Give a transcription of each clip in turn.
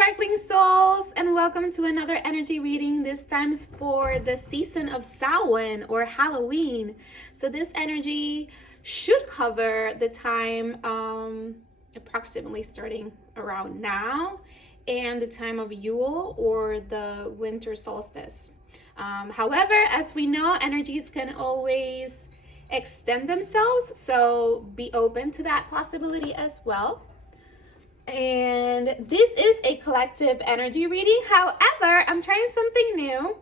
sparkling souls, and welcome to another energy reading. This time is for the season of Samhain or Halloween. So this energy should cover the time approximately starting around now and the time of Yule or the winter solstice. However, as we know, energies can always extend themselves, so be open to that possibility as well. And this is a collective energy reading. However, I'm trying something new,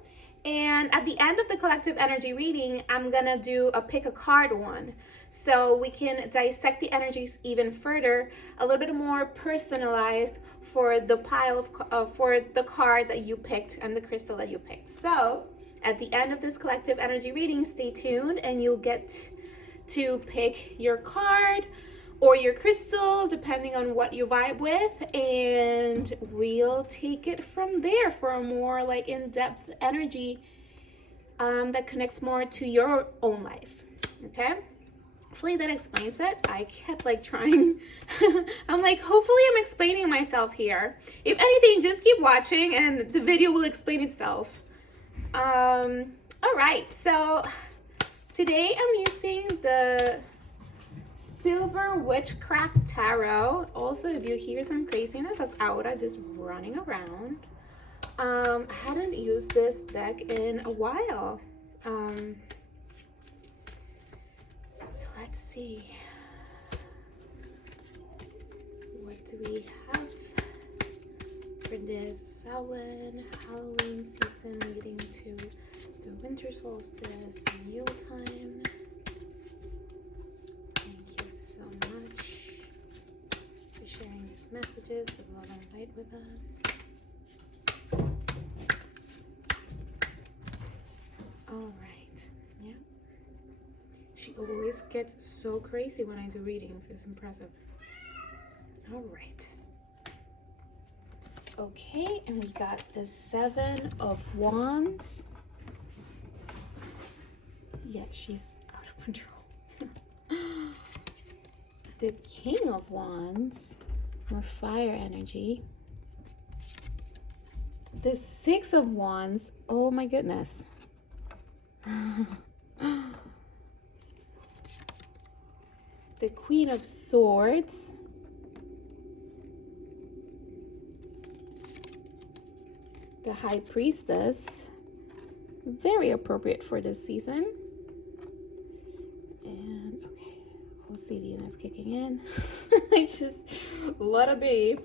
and at the end of the collective energy reading, I'm gonna do a pick a card one, so we can dissect the energies even further, a little bit more personalized for the pile of for the card that you picked and the crystal that you picked. So at the end of this collective energy reading, stay tuned and you'll get to pick your card or your crystal, depending on what you vibe with, and we'll take it from there for a more like in-depth energy that connects more to your own life. Okay, hopefully that explains it. I kept like trying I'm like, hopefully I'm explaining myself here. If anything, just keep watching and the video will explain itself. All right, so today I'm using the Silver Witchcraft Tarot. Also, if you hear some craziness, that's Aura just running around. I hadn't used this deck in a while. So let's see. What do we have for this Samhain Halloween season leading to the winter solstice and Yule time? Sharing these messages of love and light with us. All right. Yeah. She always gets so crazy when I do readings. It's impressive. All right. Okay, and we got the Seven of Wands. Yeah, she's out of control. The King of Wands, more fire energy. The Six of Wands, oh my goodness. The Queen of Swords. The High Priestess, very appropriate for this season. OCD is kicking in. I just let it be.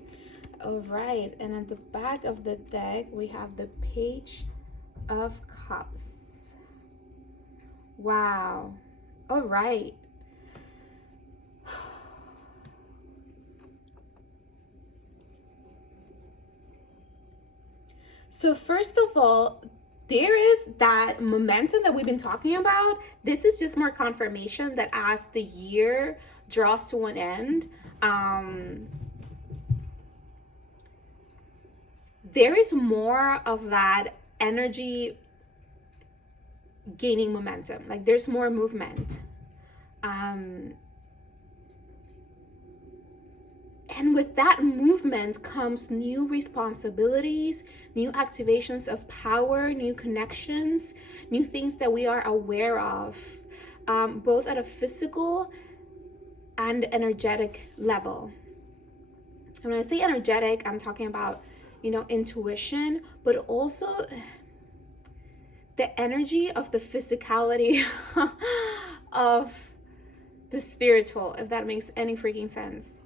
All right, and at the back of the deck we have the Page of Cups. Wow. All right. So first of all, there is that momentum that we've been talking about. This is just more confirmation that as the year draws to an end, there is more of that energy gaining momentum. Like there's more movement. And with that movement comes new responsibilities, new activations of power, new connections, new things that we are aware of, both at a physical and energetic level. And when I say energetic, I'm talking about, intuition, but also the energy of the physicality of the spiritual, if that makes any freaking sense.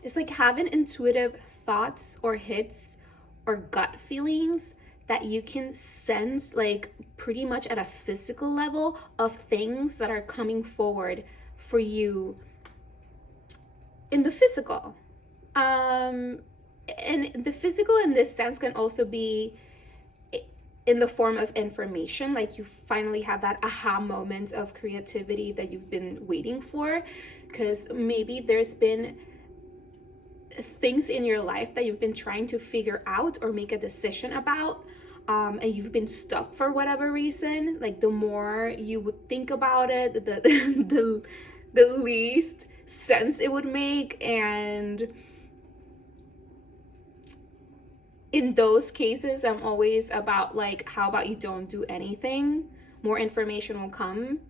It's like having intuitive thoughts or hits or gut feelings that you can sense like pretty much at a physical level of things that are coming forward for you in the physical. And the physical in this sense can also be in the form of information, like you finally have that aha moment of creativity that you've been waiting for, because maybe there's been things in your life that you've been trying to figure out or make a decision about, and you've been stuck for whatever reason. Like the more you would think about it, the least sense it would make, and in those cases, I'm always about like, how about you don't do anything? More information will come.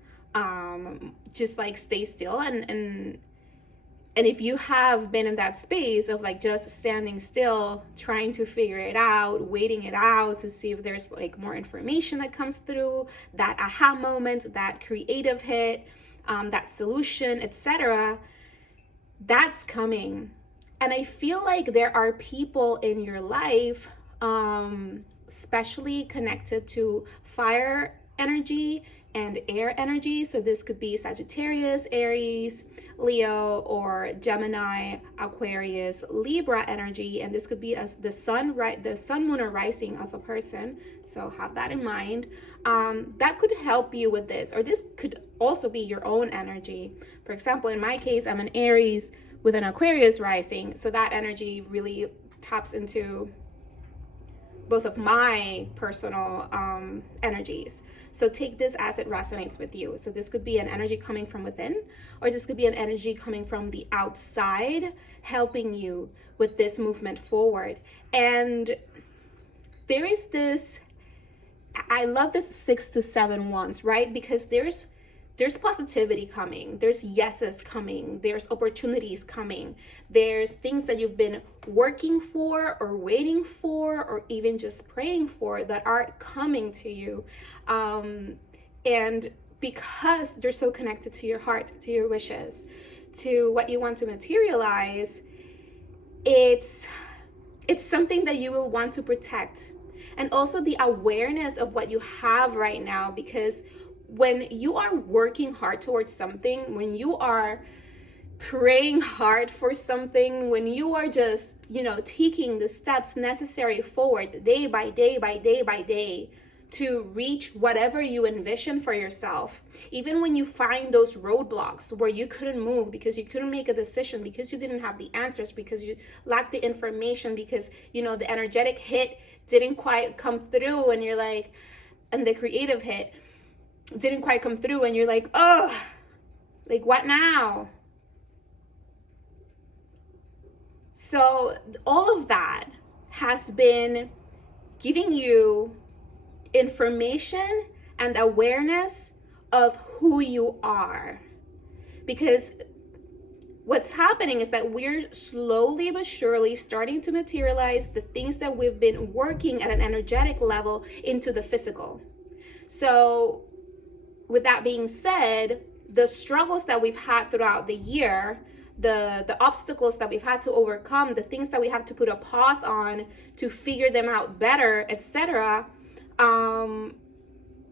Just like stay still, and if you have been in that space of like just standing still, trying to figure it out, waiting it out to see if there's like more information that comes through, that aha moment, that creative hit, that solution, etc., that's coming. And I feel like there are people in your life, especially connected to fire energy and air energy. So this could be Sagittarius, Aries, Leo, or Gemini, Aquarius, Libra energy. And this could be as the sun, right, the sun, moon, or rising of a person. So have that in mind. That could help you with this, or this could also be your own energy. For example, in my case, I'm an Aries with an Aquarius rising, so that energy really taps into both of my personal energies. So take this as it resonates with you. So this could be an energy coming from within, or this could be an energy coming from the outside, helping you with this movement forward. And there is this, I love this 6 to 7 wands, right? Because there's positivity coming, there's yeses coming, there's opportunities coming, there's things that you've been working for or waiting for or even just praying for that are coming to you. And because they're so connected to your heart, to your wishes, to what you want to materialize, it's something that you will want to protect. And also the awareness of what you have right now, because when you are working hard towards something, when you are praying hard for something, when you are just, taking the steps necessary forward day by day by day by day to reach whatever you envision for yourself, even when you find those roadblocks where you couldn't move because you couldn't make a decision, because you didn't have the answers, because you lacked the information, because, the energetic hit didn't quite come through, and you're like, and the creative hit didn't quite come through, and you're like, oh, like what now? So all of that has been giving you information and awareness of who you are. Because what's happening is that we're slowly but surely starting to materialize the things that we've been working at an energetic level into the physical. So with that being said, the struggles that we've had throughout the year, the obstacles that we've had to overcome, the things that we have to put a pause on to figure them out better, etc.,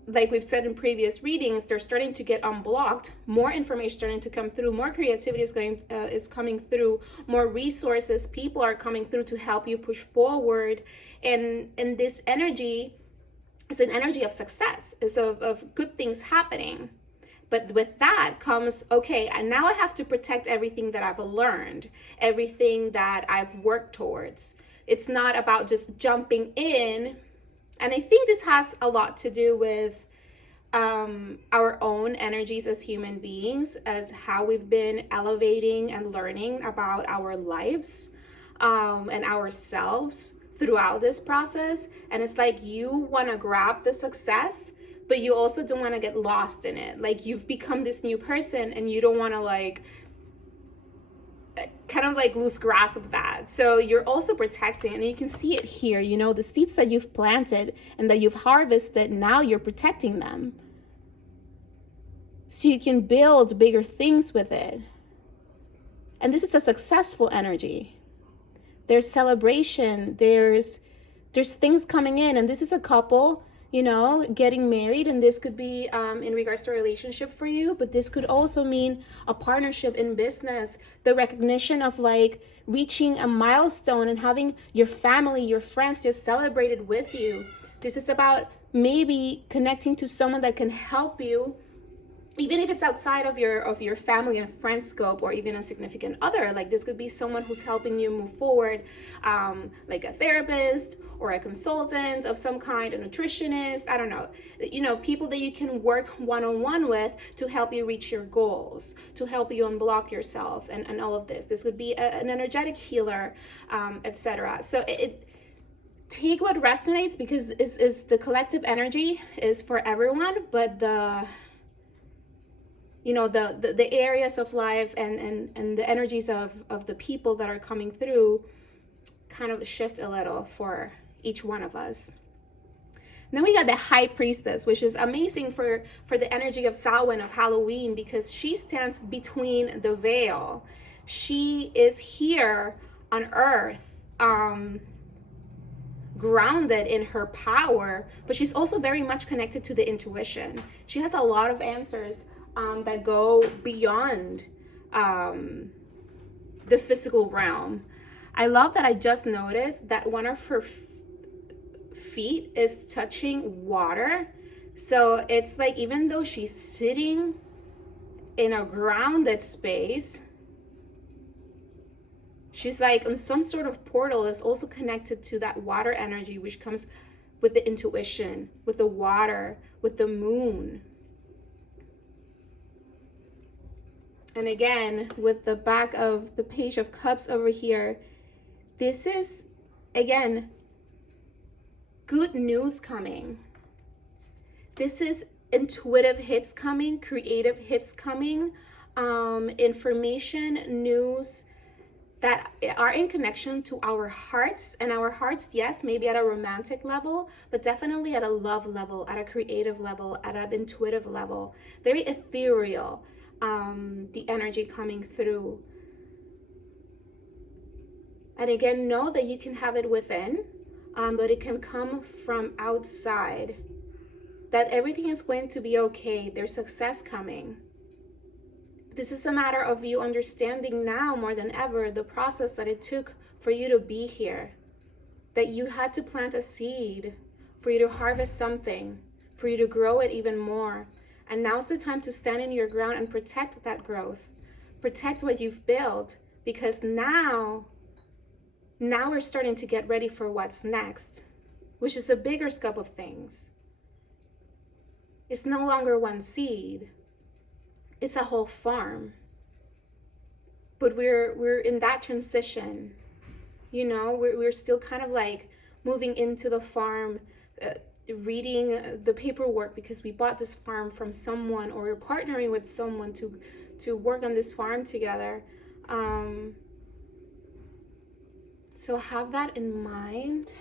like we've said in previous readings, they're starting to get unblocked. More information starting to come through. More creativity is coming through. More resources, people are coming through to help you push forward. And this energy is an energy of success, is of good things happening. But with that comes, okay, and now I have to protect everything that I've learned, everything that I've worked towards. It's not about just jumping in. And I think this has a lot to do with our own energies as human beings, as how we've been elevating and learning about our lives and ourselves throughout this process. And it's like you want to grab the success, but you also don't want to get lost in it. Like you've become this new person and you don't want to kind of lose grasp of that. So you're also protecting, and you can see it here, the seeds that you've planted and that you've harvested, now you're protecting them. So you can build bigger things with it. And this is a successful energy. There's celebration, there's things coming in, and this is a couple, getting married, and this could be in regards to a relationship for you, but this could also mean a partnership in business, the recognition of reaching a milestone and having your family, your friends just celebrated with you. This is about maybe connecting to someone that can help you, even if it's outside of your family and friend scope, or even a significant other. This could be someone who's helping you move forward, like a therapist or a consultant of some kind, a nutritionist, I don't know, people that you can work one-on-one with to help you reach your goals, to help you unblock yourself, and all of this. This would be an energetic healer, etc. So take what resonates, because is the collective energy is for everyone, but the the areas of life and the energies of the people that are coming through kind of shift a little for each one of us. Then we got the High Priestess, which is amazing for the energy of Samhain, of Halloween, because she stands between the veil. She is here on earth, grounded in her power, but she's also very much connected to the intuition. She has a lot of answers that go beyond the physical realm. I love that I just noticed that one of her feet is touching water. So it's like, even though she's sitting in a grounded space, she's like on some sort of portal that's also connected to that water energy, which comes with the intuition, with the water, with the moon. And again, with the back of the Page of Cups over here, this is, again, good news coming. This is intuitive hits coming, creative hits coming, information, news that are in connection to our hearts. And our hearts, yes, maybe at a romantic level, but definitely at a love level, at a creative level, at an intuitive level. Very ethereal, the energy coming through. And again, know that you can have it within, but it can come from outside. That everything is going to be okay. There's success coming. This is a matter of you understanding now more than ever the process that it took for you to be here. That you had to plant a seed for you to harvest something, for you to grow it even more. And now's the time to stand in your ground and protect that growth. Protect what you've built, because now we're starting to get ready for what's next, which is a bigger scope of things. It's no longer one seed. It's a whole farm. But we're in that transition. We're still kind of like moving into the farm, reading the paperwork, because we bought this farm from someone, or we're partnering with someone to work on this farm together. So have that in mind.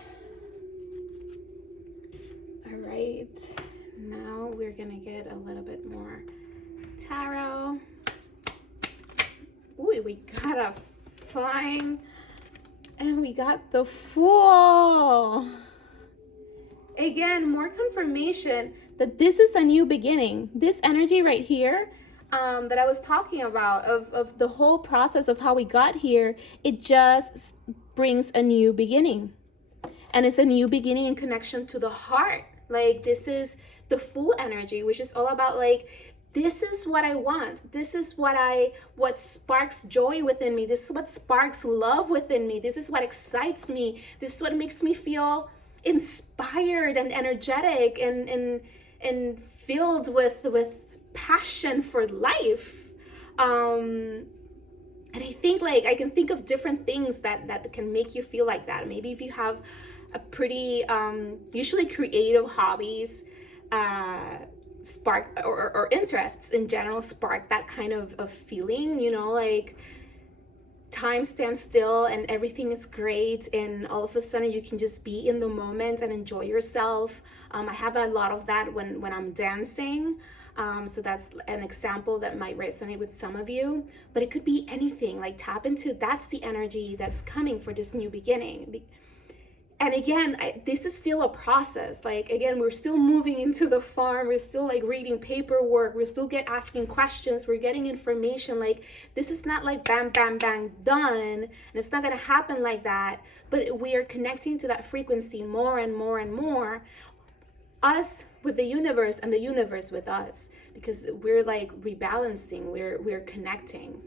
All right, now we're gonna get a little bit more tarot. Ooh, we got a flying, and we got the Fool. Again, more confirmation that this is a new beginning. This energy right here, that I was talking about, of the whole process of how we got here, it just brings a new beginning. And it's a new beginning in connection to the heart. Like, this is the Fool energy, which is all about like, this is what I want. This is what sparks joy within me. This is what sparks love within me. This is what excites me. This is what makes me feel inspired and energetic and filled with passion for life. And I think, like, I can think of different things that can make you feel like that. Maybe if you have a pretty usually creative hobbies, spark or interests in general spark that kind of feeling, like time stands still and everything is great, and all of a sudden you can just be in the moment and enjoy yourself. I have a lot of that when I'm dancing. So that's an example that might resonate with some of you, but it could be anything. Like, tap into, that's the energy that's coming for this new beginning. And again, this is still a process. Like, again, we're still moving into the farm. We're still like reading paperwork. We're still asking questions. We're getting information. Like, this is not like bam, bam, bang, done. And it's not going to happen like that. But we are connecting to that frequency more and more and more. Us with the universe, and the universe with us, because we're like rebalancing. We're connecting.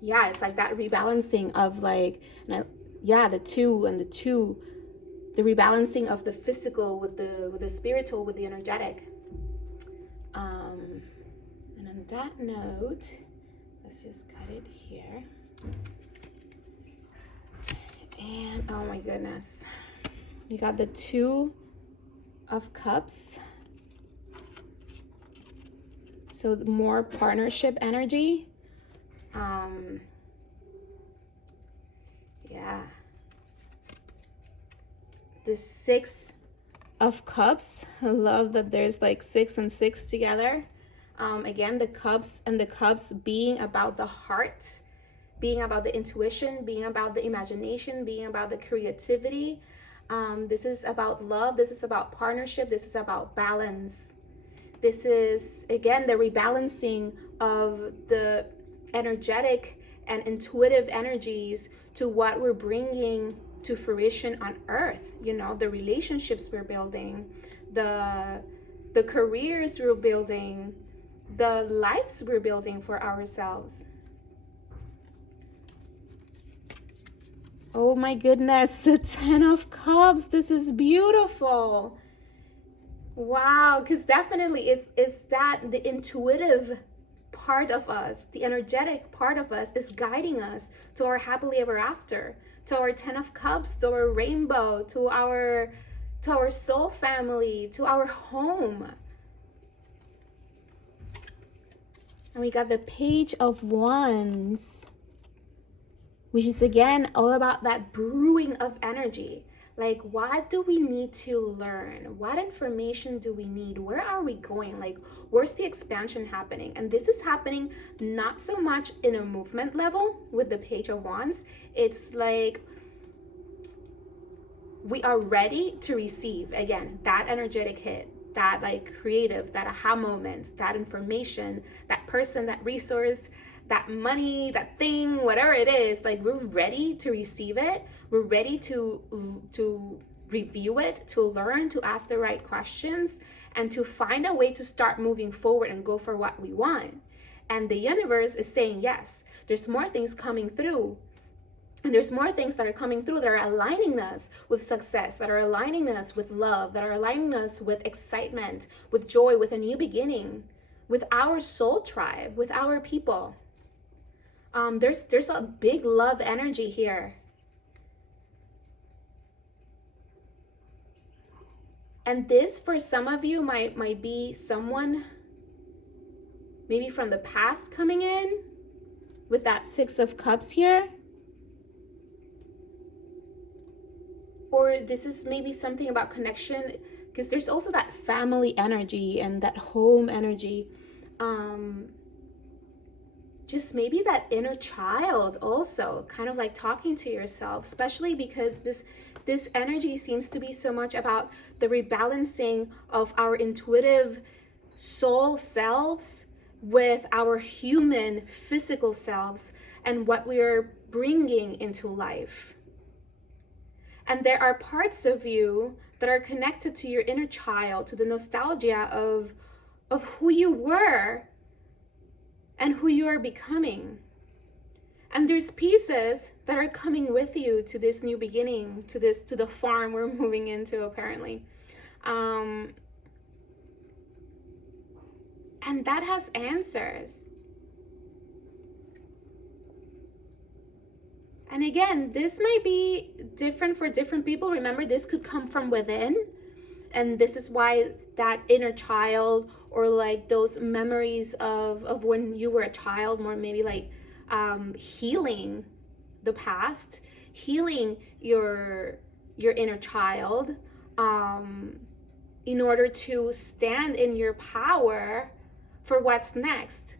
Yeah, it's like that rebalancing of like, the two, the rebalancing of the physical with the spiritual, with the energetic. And on that note, let's just cut it here. And oh my goodness, you got the Two of Cups. So more partnership energy. Yeah. The Six of Cups. I love that there's like 6 and 6 together. Again, the cups and the cups being about the heart, being about the intuition, being about the imagination, being about the creativity. This is about love. This is about partnership. This is about balance. This is, again, the rebalancing of the energetic and intuitive energies to what we're bringing to fruition on earth. You know, the relationships we're building, the careers we're building, the lives we're building for ourselves. Oh my goodness, the Ten of Cups. This is beautiful. Wow, because definitely it's that the intuitive part of us, the energetic part of us is guiding us to our happily ever after, to our Ten of Cups, to our rainbow, to our soul family, to our home. And we got the Page of Wands, which is again all about that brewing of energy. Like, what do we need to learn? What information do we need? Where are we going? Like, where's the expansion happening? And this is happening not so much in a movement level with the Page of Wands. It's like we are ready to receive, again, that energetic hit, that like creative, that aha moment, that information, that person, that resource, that money, that thing, whatever it is. Like, we're ready to receive it. We're ready to review it, to learn, to ask the right questions, and to find a way to start moving forward and go for what we want. And the universe is saying, yes, there's more things coming through. And there's more things that are coming through that are aligning us with success, that are aligning us with love, that are aligning us with excitement, with joy, with a new beginning, with our soul tribe, with our people. There's a big love energy here. And this, for some of you, might be someone maybe from the past coming in with that Six of Cups here. Or this is maybe something about connection, because there's also that family energy and that home energy. Just maybe that inner child also, kind of like talking to yourself, especially because this energy seems to be so much about the rebalancing of our intuitive soul selves with our human physical selves and what we are bringing into life. And there are parts of you that are connected to your inner child, to the nostalgia of who you were and who you are becoming. And there's pieces that are coming with you to this new beginning, to the farm we're moving into, apparently. And that has answers. And again, this might be different for different people. Remember, this could come from within. And this is why that inner child, or like those memories of when you were a child, more maybe like healing the past, healing your inner child, in order to stand in your power for what's next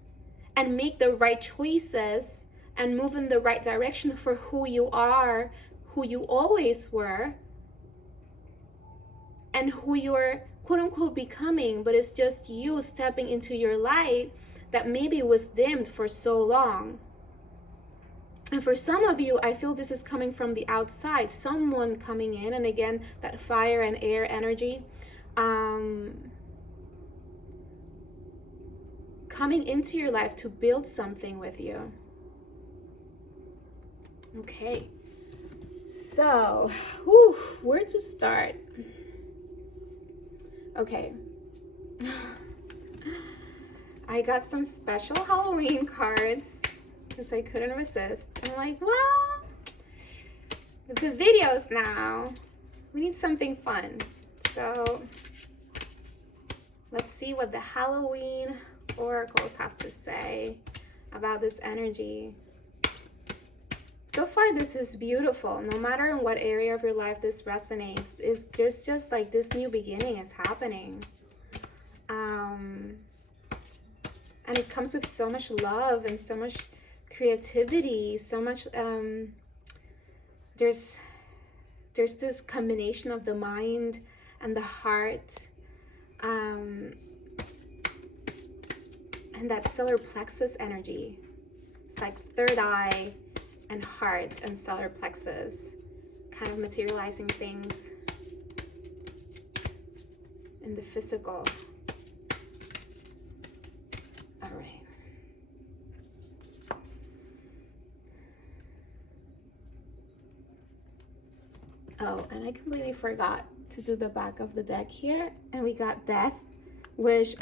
and make the right choices and move in the right direction for who you are, who you always were, and who you're quote unquote becoming, but it's just you stepping into your light that maybe was dimmed for so long. And for some of you, I feel this is coming from the outside, someone coming in, and again, that fire and air energy, coming into your life to build something with you. Okay, so, where to start? Okay, I got some special Halloween cards because I couldn't resist. I'm like, well, the videos now. We need something fun. So let's see what the Halloween oracles have to say about this energy. So far, this is beautiful. No matter in what area of your life this resonates, there's just like this new beginning is happening. And it comes with so much love and so much creativity, so much, there's this combination of the mind and the heart, and that solar plexus energy. It's like third eye and heart and solar plexus, kind of materializing things in the physical. All right. Oh, and I completely forgot to do the back of the deck here, and we got Death, which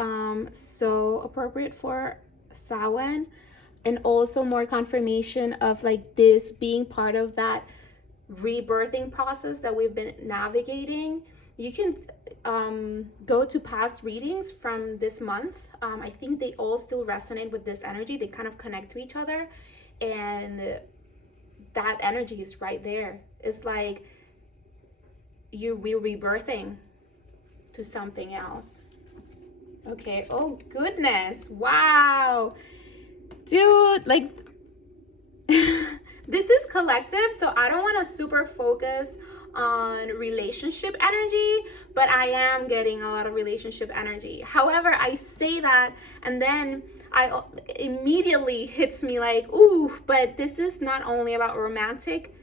so appropriate for Samhain, and also more confirmation of like this being part of that rebirthing process that we've been navigating. You can go to past readings from this month. I think they all still resonate with this energy. They kind of connect to each other, and that energy is right there. It's like we're rebirthing to something else. Okay. Oh goodness. Wow. Dude, like this is collective, so I don't want to super focus on relationship energy, but I am getting a lot of relationship energy. However, I say that and then I immediately hits me like, ooh, but this is not only about romantic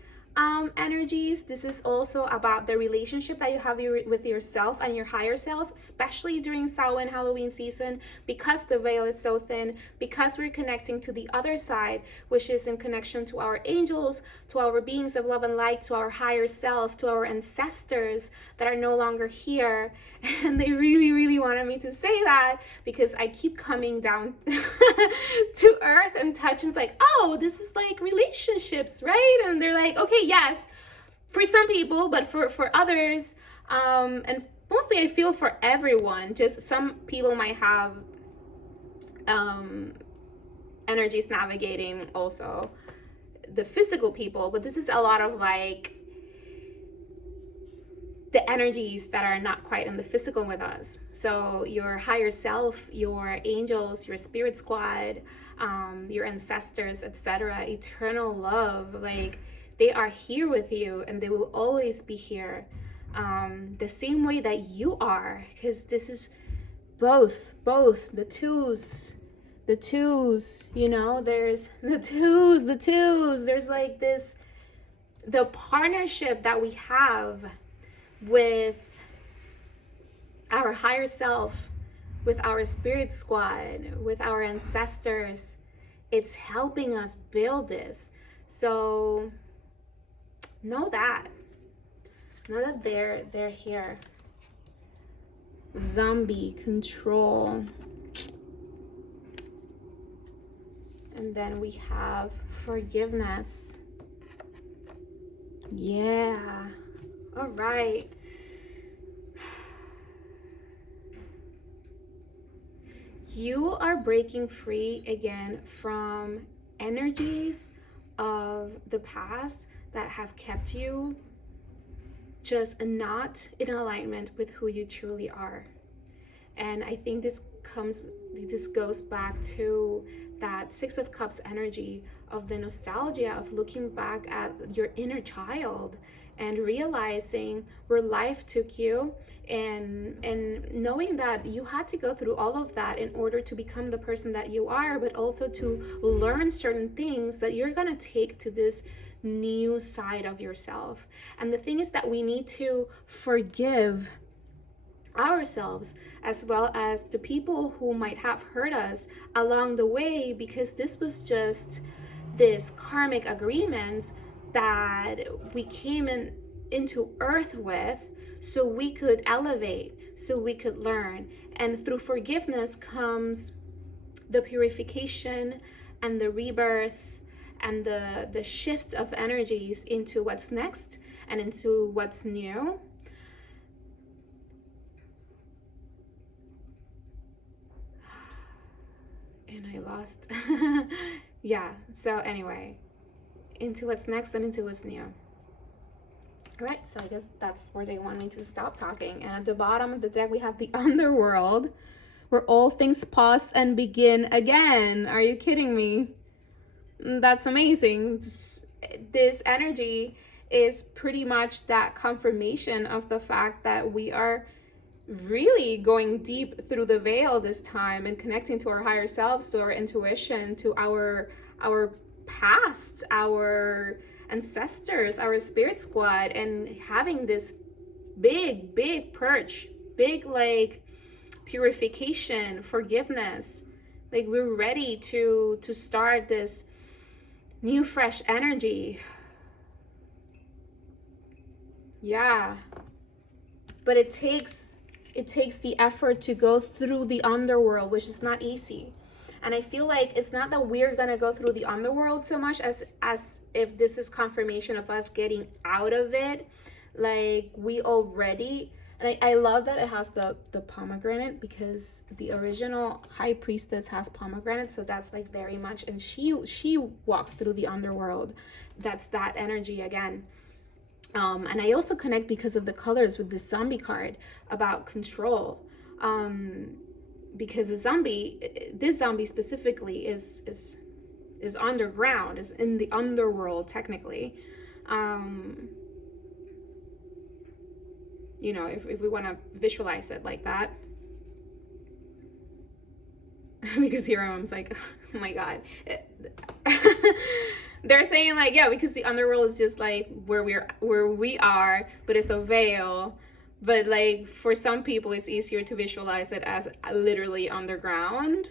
energies. This is also about the relationship that you have with yourself and your higher self, especially during Samhain Halloween season, because the veil is so thin, because we're connecting to the other side, which is in connection to our angels, to our beings of love and light, to our higher self, to our ancestors that are no longer here. And they really, really wanted me to say that because I keep coming down to earth and touch, and it's like, oh, this is like relationships, right? And they're like, okay, yes, for some people, but for others, and mostly I feel for everyone, just some people might have energies navigating also the physical people, but this is a lot of like the energies that are not quite in the physical with us. So your higher self, your angels, your spirit squad, your ancestors, etc., eternal love, like they are here with you and they will always be here, the same way that you are, because this is both the twos, you know, there's the twos, there's like this, the partnership that we have with our higher self, with our spirit squad, with our ancestors. It's helping us build this. So know that they're here. Zombie control. And then we have forgiveness. Yeah. All right. You are breaking free again from energies of the past that have kept you just not in alignment with who you truly are. And I think this goes back to that Six of Cups energy of the nostalgia of looking back at your inner child and realizing where life took you, and knowing that you had to go through all of that in order to become the person that you are, but also to learn certain things that you're gonna take to this new side of yourself. And the thing is that we need to forgive ourselves as well as the people who might have hurt us along the way, because this was just this karmic agreements that we came into earth with, so we could elevate, so we could learn. And through forgiveness comes the purification and the rebirth and the shifts of energies into what's next and into what's new. And I lost. Yeah, so anyway, into what's next and into what's new. All right, so I guess that's where they want me to stop talking. And at the bottom of the deck, we have the underworld, where all things pause and begin again. Are you kidding me? That's amazing. This energy is pretty much that confirmation of the fact that we are really going deep through the veil this time and connecting to our higher selves, to our intuition, to our past, our ancestors, our spirit squad, and having this big purge, big like purification, forgiveness. Like we're ready to start this new fresh energy. Yeah, but it takes the effort to go through the underworld, which is not easy. And I feel like it's not that we're gonna go through the underworld so much as if this is confirmation of us getting out of it. Like we already, and I love that it has the pomegranate, because the original high priestess has pomegranate, so that's like very much, and she walks through the underworld. That's that energy again. And I also connect because of the colors with the zombie card about control. Because this zombie specifically is underground, is in the underworld technically. You know, if we want to visualize it like that. Because here I'm like, oh my God. They're saying like, yeah, because the underworld is just like where we are, but it's a veil. But like for some people, it's easier to visualize it as literally underground.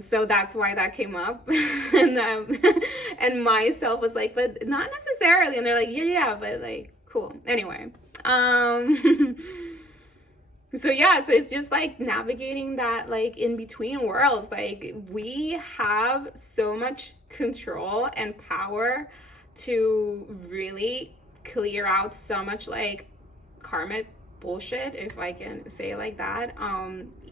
So that's why that came up. And myself was like, but not necessarily. And they're like, yeah, but like, cool. Anyway. So yeah, so it's just like navigating that like in between worlds. Like we have so much control and power to really clear out so much like karmic bullshit, if I can say it like that,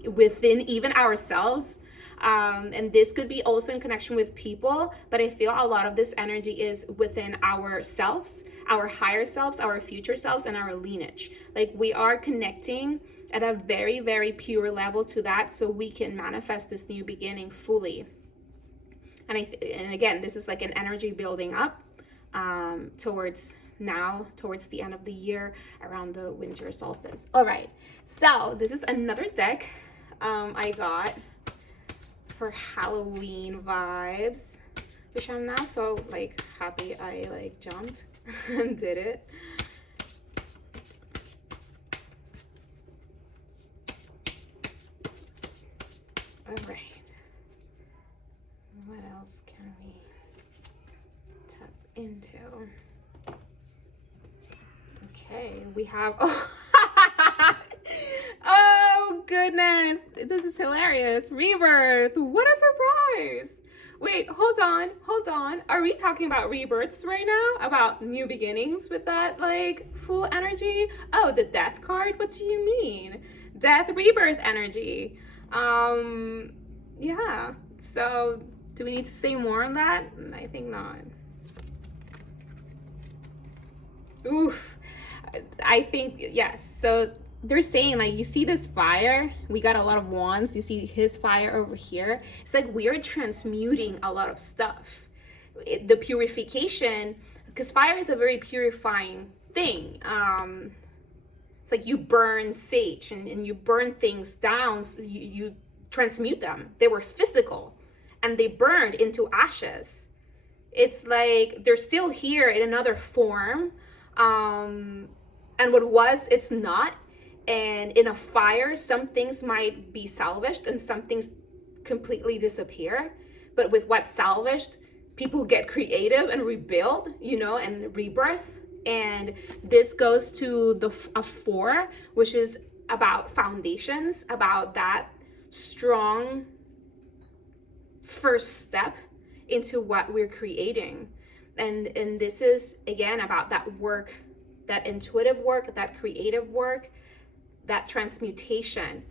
within even ourselves. And this could be also in connection with people, but I feel a lot of this energy is within ourselves, our higher selves, our future selves, and our lineage. Like we are connecting at a very, very pure level to that, so we can manifest this new beginning fully. And and again, this is like an energy building up towards the end of the year, around the winter solstice. All right, so this is another deck I got for Halloween vibes, which I'm now so like happy I like jumped and did it. All right, what else can we tap into? Okay, we have, oh goodness, this is hilarious. Rebirth, what a surprise. Wait, hold on. Are we talking about rebirths right now? About new beginnings with that like full energy? Oh, the death card, what do you mean? Death, rebirth energy. Yeah, so do we need to say more on that? I think not. Oof. I think, yes. So they're saying like, you see this fire, we got a lot of wands, you see his fire over here. It's like we are transmuting a lot of stuff. The purification, because fire is a very purifying thing. It's like you burn sage and you burn things down, so you transmute them. They were physical and they burned into ashes. It's like they're still here in another form. And what was, it's not. And in a fire, some things might be salvaged and some things completely disappear. But with what's salvaged, people get creative and rebuild, you know, and rebirth. And this goes to a 4, which is about foundations, about that strong first step into what we're creating. And this is again about that work, that intuitive work, that creative work, that transmutation.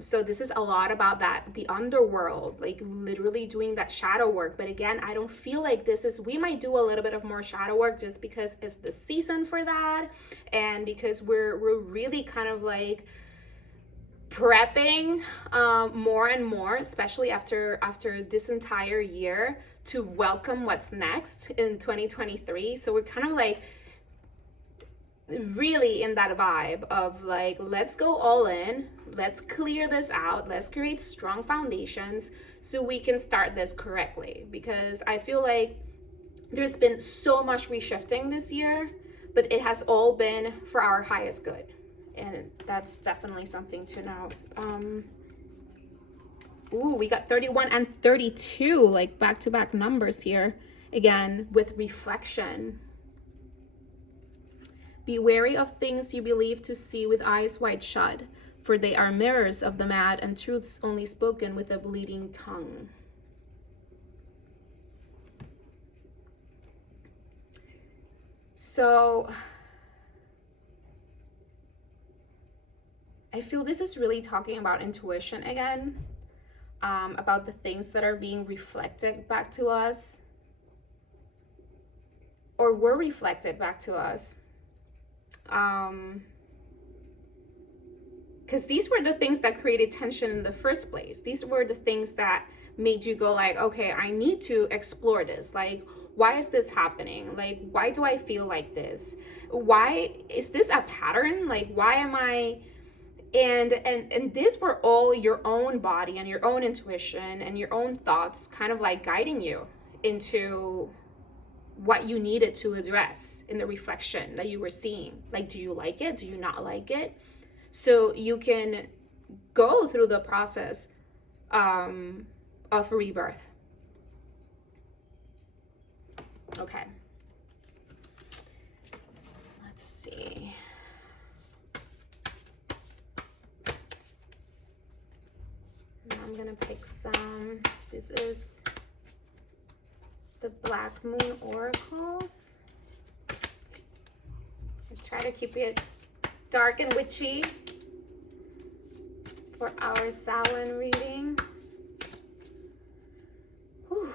So this is a lot about that, the underworld, like literally doing that shadow work. But again, I don't feel like this is, we might do a little bit of more shadow work just because it's the season for that, and because we're really kind of like prepping more and more, especially after this entire year, to welcome what's next in 2023. So we're kind of like really in that vibe of like, let's go all in, let's clear this out, let's create strong foundations so we can start this correctly. Because I feel like there's been so much reshifting this year, but it has all been for our highest good, and that's definitely something to know. Ooh, we got 31 and 32, like back-to-back numbers here again with reflection. Be wary of things you believe to see with eyes wide shut, for they are mirrors of the mad and truths only spoken with a bleeding tongue. So I feel this is really talking about intuition again, about the things that are being reflected back to us, or were reflected back to us. Because these were the things that created tension in the first place. These were the things that made you go like, okay, I need to explore this. Like, why is this happening? Like, why do I feel like this? Why is this a pattern? Like, why am I? And these were all your own body and your own intuition and your own thoughts kind of like guiding you into what you needed to address in the reflection that you were seeing. Like, do you like it? Do you not like it? So you can go through the process of rebirth. Okay. Let's see. Now I'm gonna pick some. This is the Black Moon Oracles. I try to keep it dark and witchy for our Samhain reading. Whew.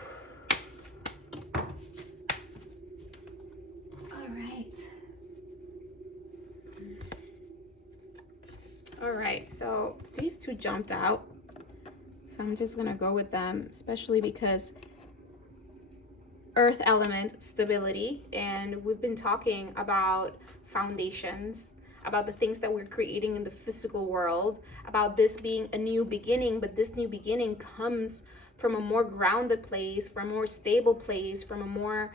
All right, so these two jumped out, so I'm just gonna go with them, especially because earth element stability, and we've been talking about foundations, about the things that we're creating in the physical world, about this being a new beginning, but this new beginning comes from a more grounded place, from a more stable place, from a more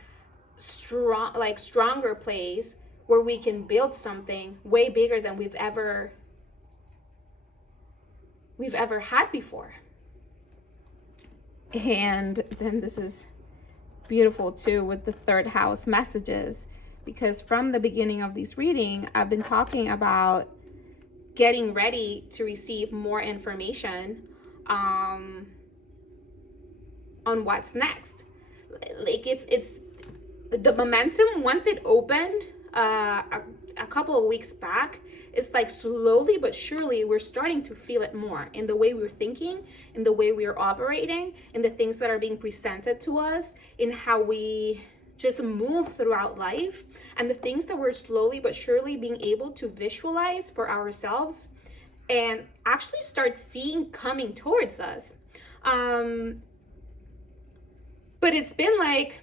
stronger place where we can build something way bigger than we've ever had before. And then this is beautiful too with the third house messages, because from the beginning of this reading, I've been talking about getting ready to receive more information on what's next. Like it's the momentum, once it opened a couple of weeks back, it's like slowly but surely we're starting to feel it more in the way we're thinking, in the way we're operating, in the things that are being presented to us, in how we just move throughout life, and the things that we're slowly but surely being able to visualize for ourselves and actually start seeing coming towards us. But it's been like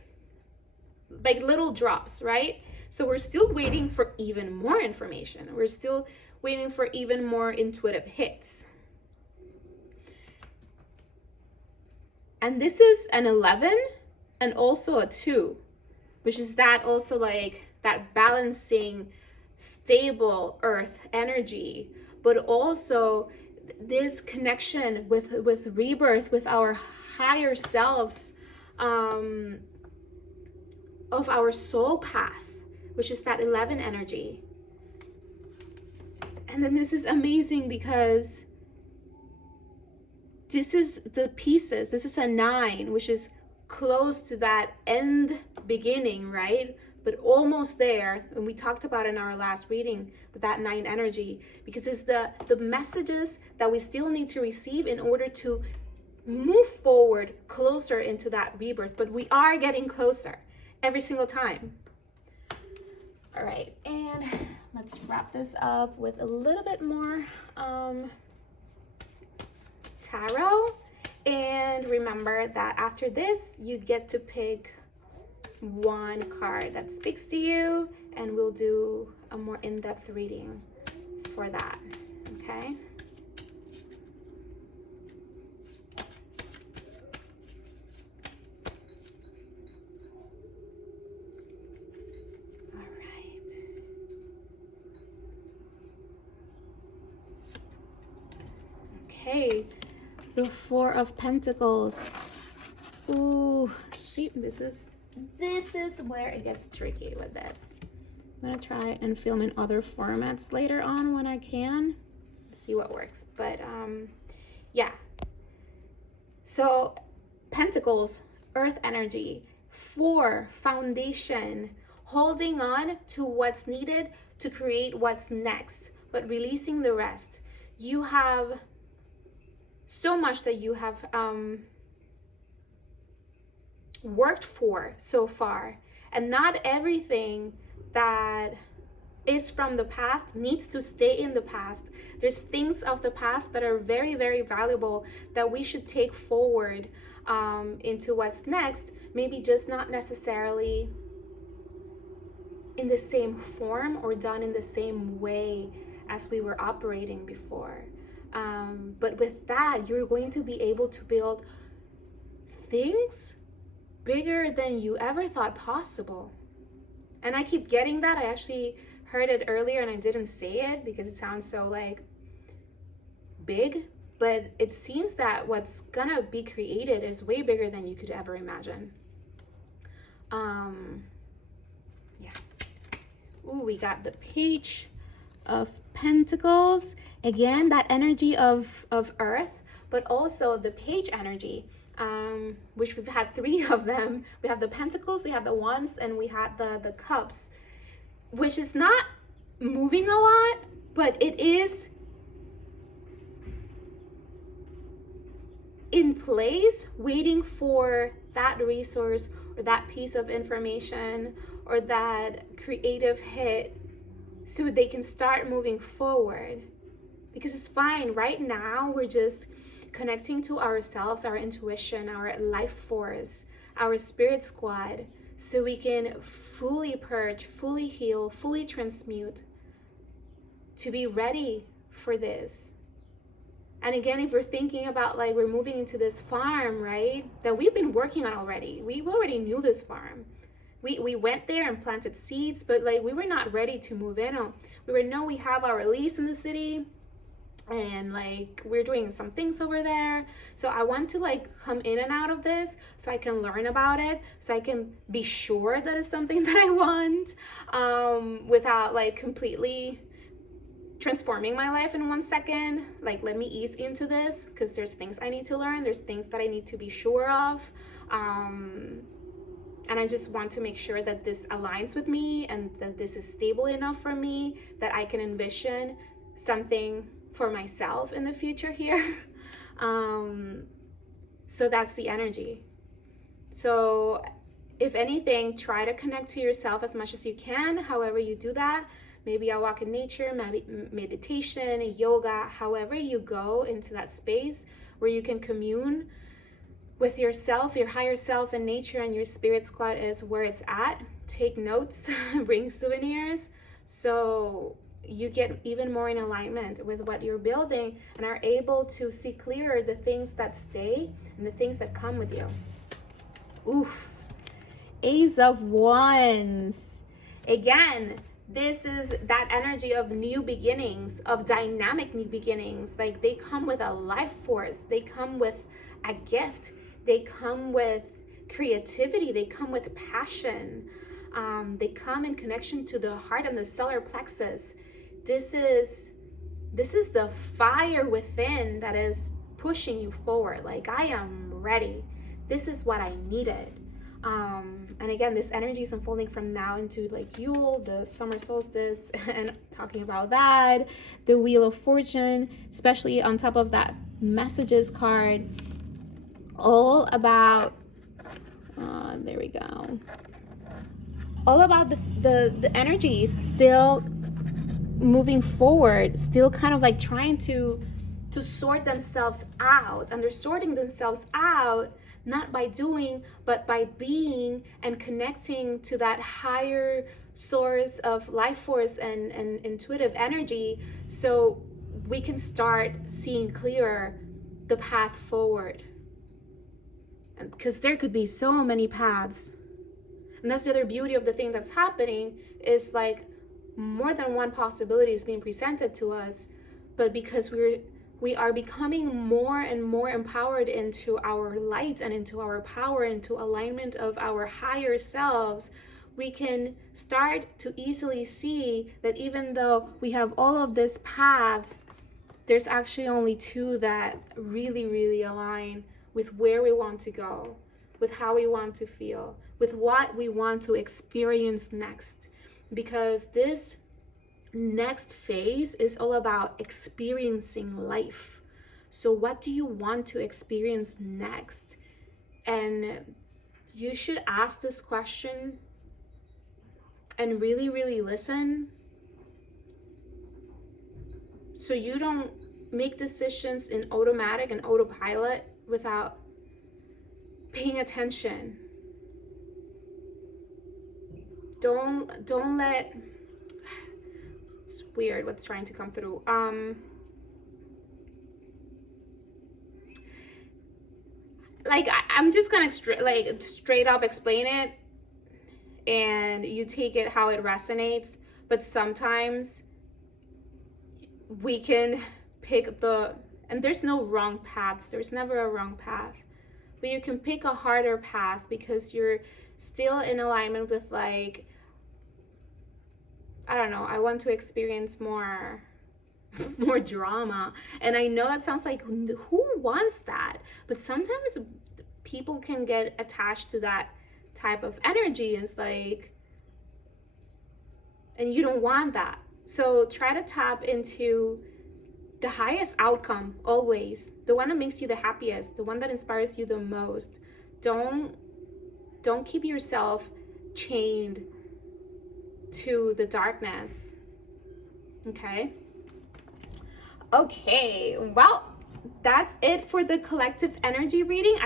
little drops, right? So we're still waiting for even more information. We're still waiting for even more intuitive hits. And this is an 11 and also a 2, which is that also like that balancing, stable earth energy, but also this connection with rebirth, with our higher selves, of our soul path, which is that 11 energy. And then this is amazing because this is the pieces. This is a 9, which is close to that end beginning, right? But almost there. And we talked about in our last reading with that 9 energy, because it's the messages that we still need to receive in order to move forward closer into that rebirth. But we are getting closer every single time. All right, and let's wrap this up with a little bit more tarot. And remember that after this, you get to pick one card that speaks to you, and we'll do a more in-depth reading for that, okay? All right. Okay, the 4 of Pentacles. Ooh, see, this is where it gets tricky with this. I'm gonna try and film in other formats later on when I can. See what works. But yeah. So Pentacles, earth energy, 4, foundation, holding on to what's needed to create what's next, but releasing the rest. You have so much that you have worked for so far, and not everything that is from the past needs to stay in the past. There's things of the past that are very, very valuable that we should take forward into what's next, maybe just not necessarily in the same form or done in the same way as we were operating before. But with that, you're going to be able to build things bigger than you ever thought possible. And I keep getting that. I actually heard it earlier and I didn't say it because it sounds so like big, but it seems that what's gonna be created is way bigger than you could ever imagine. Yeah. Ooh, we got the Page of Pentacles. Again, that energy of earth, but also the Page energy. Which we've had 3 of them. We have the Pentacles, we have the Wands, and we had the Cups, which is not moving a lot, but it is in place, waiting for that resource or that piece of information or that creative hit so they can start moving forward. Because it's fine. Right now, we're just connecting to ourselves, our intuition, our life force, our spirit squad, so we can fully purge, fully heal, fully transmute, to be ready for this. And again, if we're thinking about like we're moving into this farm, right, that we've been working on already. We already knew this farm. We went there and planted seeds, but like we were not ready to move in. We have our lease in the city, and like we're doing some things over there, so I want to like come in and out of this so I can learn about it, so I can be sure that it's something that I want, without like completely transforming my life in 1 second. Like, let me ease into this because there's things I need to learn, there's things that I need to be sure of, and I just want to make sure that this aligns with me and that this is stable enough for me that I can envision something for myself in the future here. So that's the energy. So if anything, try to connect to yourself as much as you can, however you do that. Maybe a walk in nature, meditation, yoga, however you go into that space where you can commune with yourself, your higher self, and nature, and your spirit squad is where it's at. Take notes, bring souvenirs, so you get even more in alignment with what you're building and are able to see clearer the things that stay and the things that come with you. Oof. Ace of Wands. Again, this is that energy of new beginnings, of dynamic new beginnings. Like, they come with a life force. They come with a gift. They come with creativity. They come with passion. They come in connection to the heart and the solar plexus. This is the fire within that is pushing you forward. Like, I am ready. this is what I needed. And again, this energy is unfolding from now into like Yule, the summer solstice, and talking about that, the Wheel of Fortune, especially on top of that messages card, all about, there we go, all about the energies still moving forward, still kind of like trying to sort themselves out, and they're sorting themselves out not by doing, but by being and connecting to that higher source of life force and intuitive energy, so we can start seeing clearer the path forward. And because there could be so many paths, and that's the other beauty of the thing that's happening, is like more than one possibility is being presented to us, but because we are becoming more and more empowered into our light and into our power, into alignment of our higher selves, we can start to easily see that even though we have all of these paths, there's actually only two that really, really align with where we want to go, with how we want to feel, with what we want to experience next. Because this next phase is all about experiencing life. So what do you want to experience next? And you should ask this question and really, really listen, so you don't make decisions in automatic and autopilot without paying attention. Don't let, it's weird what's trying to come through. Like I'm just gonna straight up explain it, and you take it how it resonates. But sometimes we can pick and there's no wrong paths. There's never a wrong path, but you can pick a harder path because you're still in alignment with, like, I don't know, I want to experience more drama. And I know that sounds like, who wants that? But sometimes people can get attached to that type of energy. It's like, and you don't want that. So try to tap into the highest outcome always, the one that makes you the happiest, the one that inspires you the most. Don't keep yourself chained to the darkness. Okay, well, that's it for the collective energy reading.